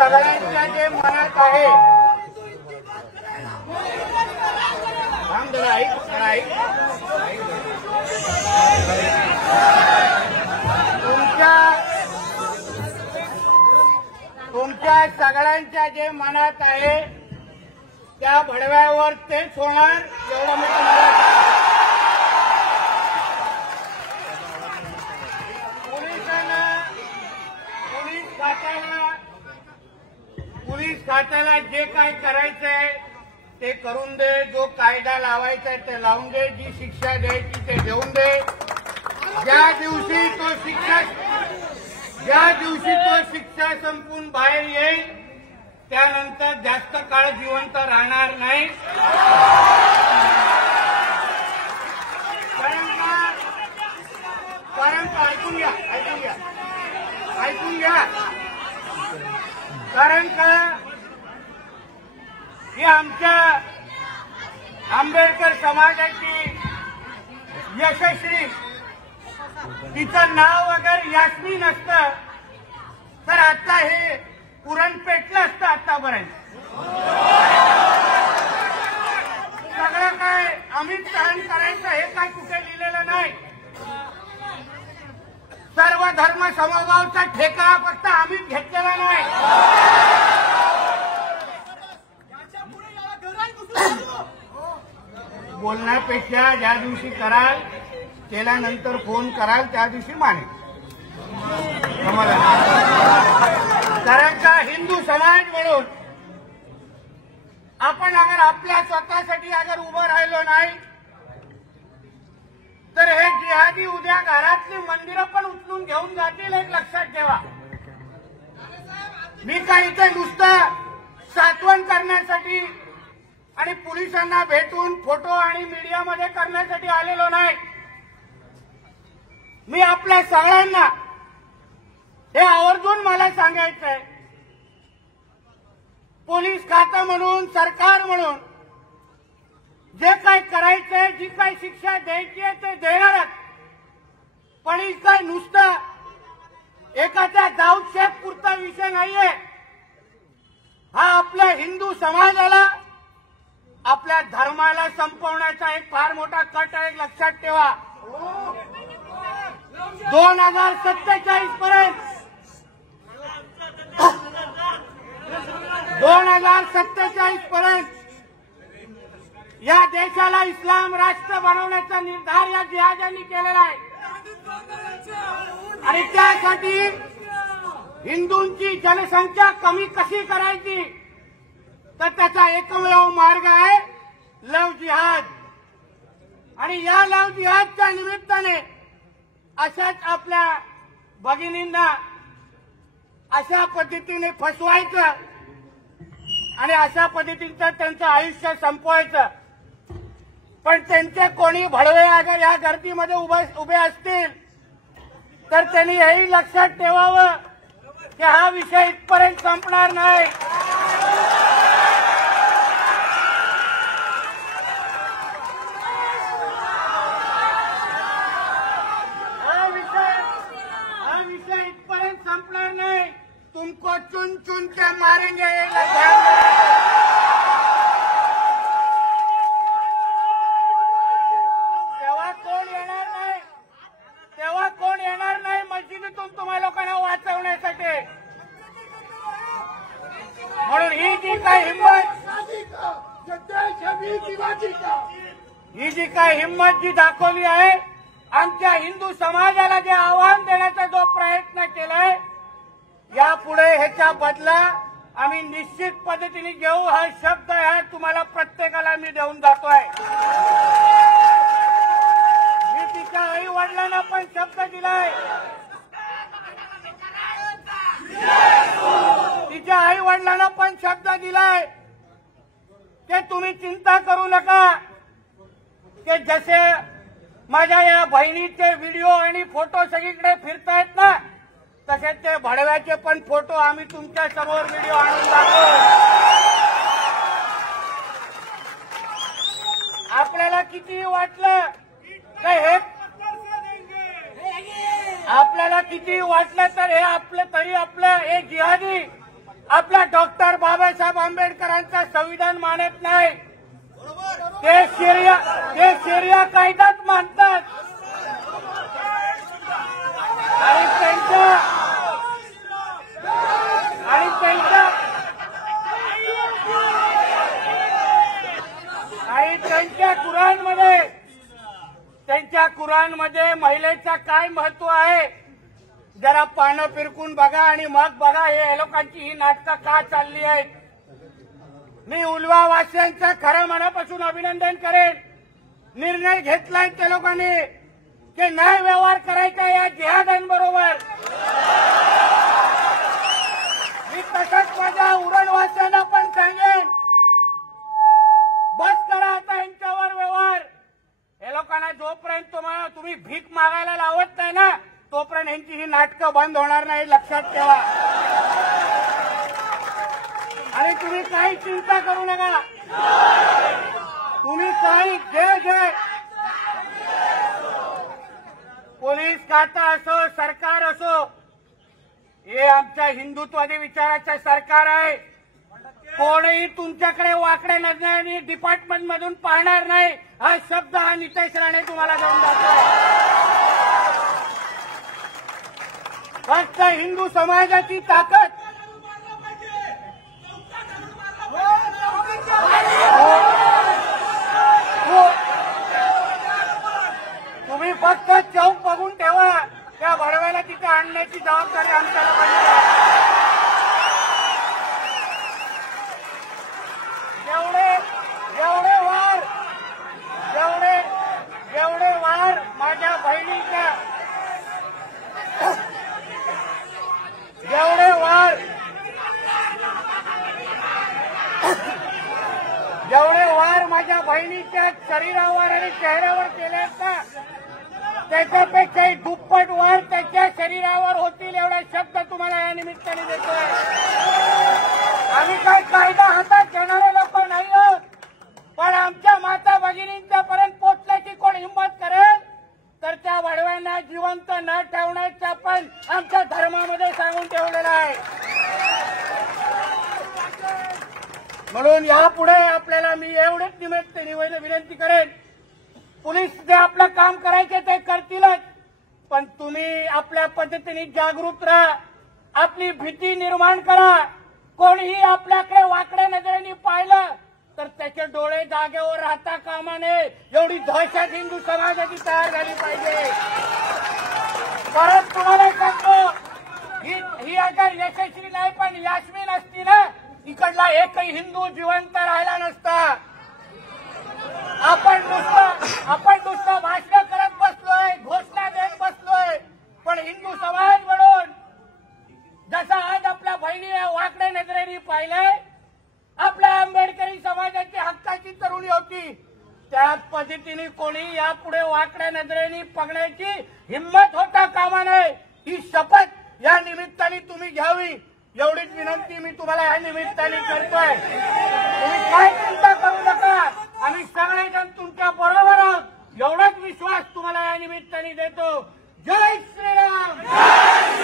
सगळ्यांच्या जे मनात आहे तुमच्या सगळ्यांच्या जे मनात आहे त्या भडव्यावर तेच होणार एवढं मी तुम्हाला पोलीस खात्याला जे काय करायचंय ते करून दे, जो कायदा लावायचा ते लावून दे, जी शिक्षा द्यायची ते देऊन दे. ज्या दिवशी तो शिक्षा संपून बाहेर येईल त्यानंतर जास्त काळ जिवंत राहणार नाही. कारण ऐकून घ्या कारण का ही आमच्या आंबेडकर समाजाची यशस्वी तिचं नाव अगर यास्मीन असतं तर आता हे पुरण पेटलं असतं आतापर्यंत. सगळं काय आम्हीच सहन करायचं हे काय कुठे लिहिलेलं नाही. सर्व धर्म समभावचा ठेका फक्त आम्हीच घेतलेला नाही. बोलण्यापेक्षा ज्या दिवशी कराल केल्यानंतर फोन कराल त्या दिवशी मानेल. कारण का हिंदू समाज म्हणून आपण अगर आपल्या स्वतःसाठी अगर उभं राहिलो नाही तर हे जिहादी उद्या घरातली मंदिरं पण उचलून घेऊन जातील हे लक्षात ठेवा. मी काय इथे नुसतं सात्वन करण्यासाठी आणि पोलिसांना भेटून फोटो आणि मीडियामध्ये करण्यासाठी आलेलो नाही. मी आपल्या सगळ्यांना हे आवर्जून मला सांगायचंय, पोलीस खातं म्हणून सरकार म्हणून जे काय करायचंय जी काय शिक्षा द्यायची आहे ते देणारच. पण ही काय नुसतं एखाद्या दाऊदशेख पुरता विषय नाहीये. हा आपल्या हिंदू समाजाला आपल्या धर्माला संपवण्याचा एक फार मोठा कट आहे लक्षात ठेवा. 2047 पर्यंत या देशाला इस्लाम राष्ट्र बनवण्याचा निर्धार या जिहाद्यांनी केलेला आहे. आणि त्यासाठी हिंदूंची जनसंख्या कमी कशी करायची तर त्याचा एकमेव मार्ग आहे लव जिहाद. आणि या लव जिहादच्या निमित्ताने अशाच आपल्या भगिनींना अशा पद्धतीने फसवायचं आणि अशा पद्धतीचं त्यांचं आयुष्य संपवायचं. पण त्यांचे कोणी भडवे अगर या गर्दीमध्ये उभे असतील तर त्यांनी हेही लक्षात ठेवावं की हा विषय इथपर्यंत संपणार नाही. हा विषय इथपर्यंत संपणार नाही. तुमको चुन चुन के मारेंगे. तेव्हा कोण येणार नाही मस्जिदीतून तुम्हा लोकांना वाचवण्यासाठी. म्हणून ही जी काय हिंमत जी दाखवली आहे आमच्या हिंदू समाजाला जे आव्हान देण्याचा जो प्रयत्न केलाय यापुढे ह्याचा बदला आम्ही निश्चित पद्धतीने घेऊ. हा शब्द आहे तुम्हाला प्रत्येकाला मी देऊन जातोय. मी तिच्या आई वडिलांना पण शब्द दिलाय. तिच्या आई वडिलांना पण शब्द दिलाय की तुम्ही चिंता करू नका की जसे माझ्या या बहिणीचे व्हिडिओ आणि फोटो सगळीकडे फिरतायत ना तसे ते भडव्याचे पण फोटो आम्ही तुमच्या समोर व्हिडिओ आणून दाखवू. आपल्याला किती वाटलं हे आपल्याला किती वाटलं तर हे आपलं तरी आपलं एक जिहादी आपल्या डॉक्टर बाबासाहेब आंबेडकरांचं संविधान मानत नाही, ते शरिया कायदाच मानतात आणि त्यांच्या कुराणमध्ये महिलेचं काय महत्व आहे जरा पानं फिरकून बघा आणि मग बघा हे लोकांची ही नाटकं का चालली आहेत. मी उल्वा वासियांचं खरं मनापासून अभिनंदन करेन. निर्णय घेतलाय त्या लोकांनी की न्याय व्यवहार करायचा या जिहाद्यांबरोबर. मी तसंच माझ्या उरणवासियांना पण सांगेन, बस करा आता यांच्यावर व्यवहार. हे लोकांना जोपर्यंत तुम्ही भीक मागायला लावत नाही ना तोपर्यंत यांची ही नाटकं बंद होणार नाही, लक्षात ठेवा. आणि तुम्ही काही चिंता करू नका. तुम्ही काही जे पोलीस खातं असो सरकार असो हे आमच्या हिंदुत्ववादी विचाराचं सरकार आहे. कोणीही तुमच्याकडे वाकड्या नजरेने डिपार्टमेंट मधून पाहणार नाही हा शब्द हा नितेश राणे तुम्हाला देऊन जातो. फक्त हिंदू समाजाची ताकद तुम्ही फक्त चौक बघून ठेवा. त्या भडव्याला तिथे आणण्याची जबाबदारी आमच्या लोकांची आहे. जेवढे वार माझ्या बहिणीच्या शरीरावर आणि चेहऱ्यावर केले ना त्याच्यापेक्षाही दुप्पट वार त्याच्या शरीरावर होतील एवढा शब्द तुम्हाला या निमित्ताने देतोय. आम्ही काय कायदा हातात घेणारे लोक नाही आहोत, पण आमच्या माता भगिनींच्या पर्यंत पोचण्याची कोण हिंमत करेल तर त्या भडव्यांना जिवंत न ठेवण्याचं पण आमच्या धर्मामध्ये सांगून ठेवलेलं आहे. म्हणून यापुढे आपल्याला मी एवढेच निमित्ताने विनंती करेन, पोलीस जे आपलं काम करायचे ते करतीलच, पण तुम्ही आपल्या पद्धतीने जागृत राहा, आपली भीती निर्माण करा. कोणीही आपल्याकडे वाकड्या नजरेने पाहिलं तर त्याचे डोळे जागेवर राहता कामा नये एवढी दहशत हिंदू समाजाची तयार झाली पाहिजे. परत तुम्हाला सांगतो, ही अगर यशस्वी नाही पण यास्मीन असती ना इकडला एकही हिंदू जिवंत राहिला नसता. आपण नुसतं भाषण करत बसलोय, घोषणा देत बसलोय, पण हिंदू समाज म्हणून जसा आज आपल्या बहिणी वाकड्या नजरेने पाहिलंय आपल्या आंबेडकरी समाजाची हक्काची तरुणी होती, त्याच पद्धतीने कोणी यापुढे वाकड्या नजरेने बघण्याची हिंमत होता कामा नये. ही शपथ या निमित्ताने तुम्ही घ्यावी एवढीच विनंती मी तुम्हाला या निमित्ताने करतोय. तुम्ही काय चिंता करू नका, आम्ही सगळेजण तुमच्या बरोबर आहोत एवढाच विश्वास तुम्हाला या निमित्ताने देतो. जय श्रीराम.